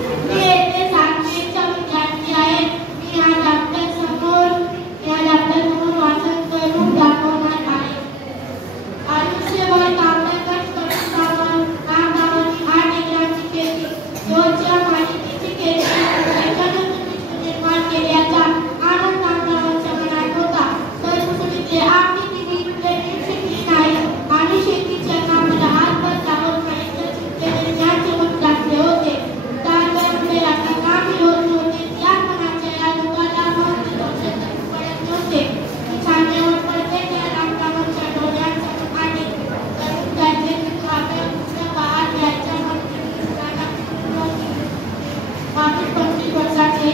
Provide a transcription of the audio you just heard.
मी येथे 7वीचा विद्यार्थी आहे. मी या डॉक्टरसमोर वाचन करून दाखवणार आहे. आयुष्यभर कामकाज करून कामगारांनी 8 एकरांची शेती, रोजच्या माहितीची खेती, त्याच्यातून निर्माण केल्याचा आनंद कामगारांच्या मनात होता. तर दुसरीकडे आपली शिकली नाही आणि शेतीच्या कामाला हातभार लावत नाही तर शिकलेले ज्ञान ठेवून टाकले होते. आपल्याला कामी होत नव्हते. त्या मनाच्या या दुःखाला पडत नव्हते. छानेवर पडते त्या रामरावांच्या डोळ्यांसमोर आले. तरुण त्याचे आपल्या पुस्तकात घ्यायच्या मंत्री 25 वर्षाचे